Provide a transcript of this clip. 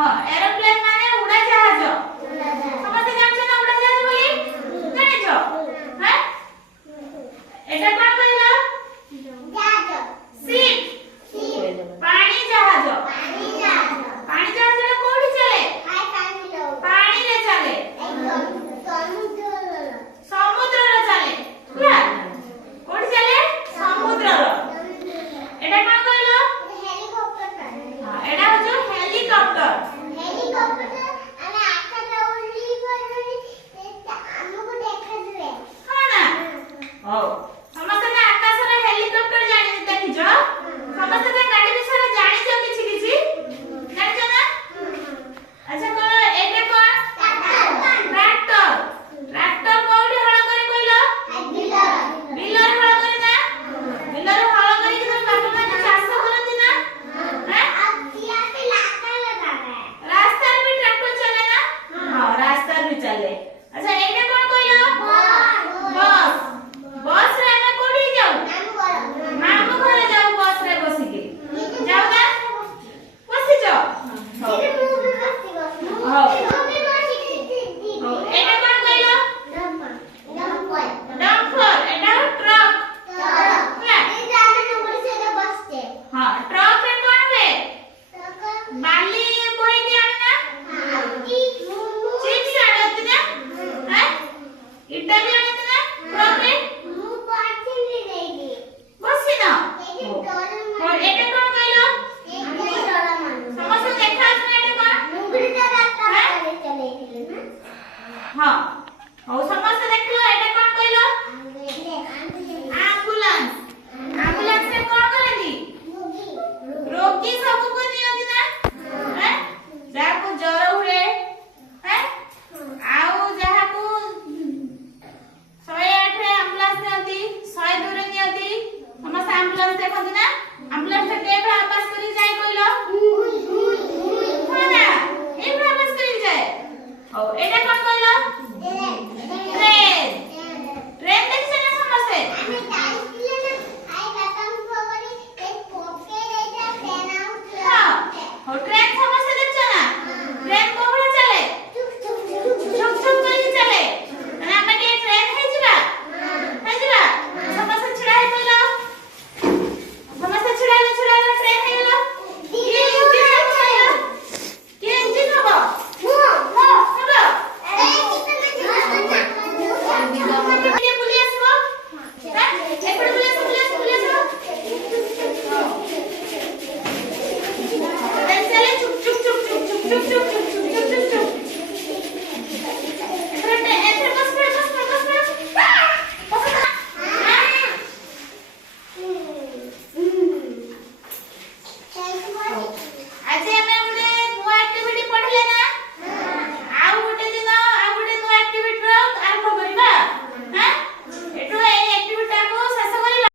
हां एरोप्लेन माने उड़ाजाहाज समस्त जानछ ना उड़ाजाहाज बोली जानिछो हैं एटा कोन कहलो जहाज शिप पानी जहाज पानी जहाज रे कोठी चले पानी रे चले समुद्र रे चले क्या कोठी चले समुद्र रो एटा कोन कहलो हेलीकॉप्टर हां एटा हो हेलीकॉप्टर ଆମେ ଆକାଶରେ ଉଡି ପଡିଲେ ଆମକୁ ଦେଖାଯିବେ हां ना ओ समस्त ने आकाश रे हेलीकॉप्टर जानि देखिजो समस्त ने गाड़ी विषय रे जानिजो किछि किछि जानिजो ना अच्छा को एटा कोन ट्रैक्टर ट्रैक्टर कोठी हळ करे कइलो बिलर हळ करे ना बिलर हळ करे कि तुम बाप माने चाष करती ना हैं रास्ता रे भी ट्रैक्टर चले ना हां रास्ता रे भी चले अच्छा एटा कोन कइलो बस बस रे हम कोठी जाऊ मामू घरे जाऊ बस रे बसी के जाऊ ना बसी जाओ हो हो एटा कोन कइलो डंपर एटा ट्रक हां ट्रक रे कोन वे बाली बोई के आना चिप्स आनत ना हैं इटा भी आनत ना ट्रक रे बसी ना और एटा कोन कइलो समस्त देखा सुना एटा कोन हां और समस्त देखलो एटा कोन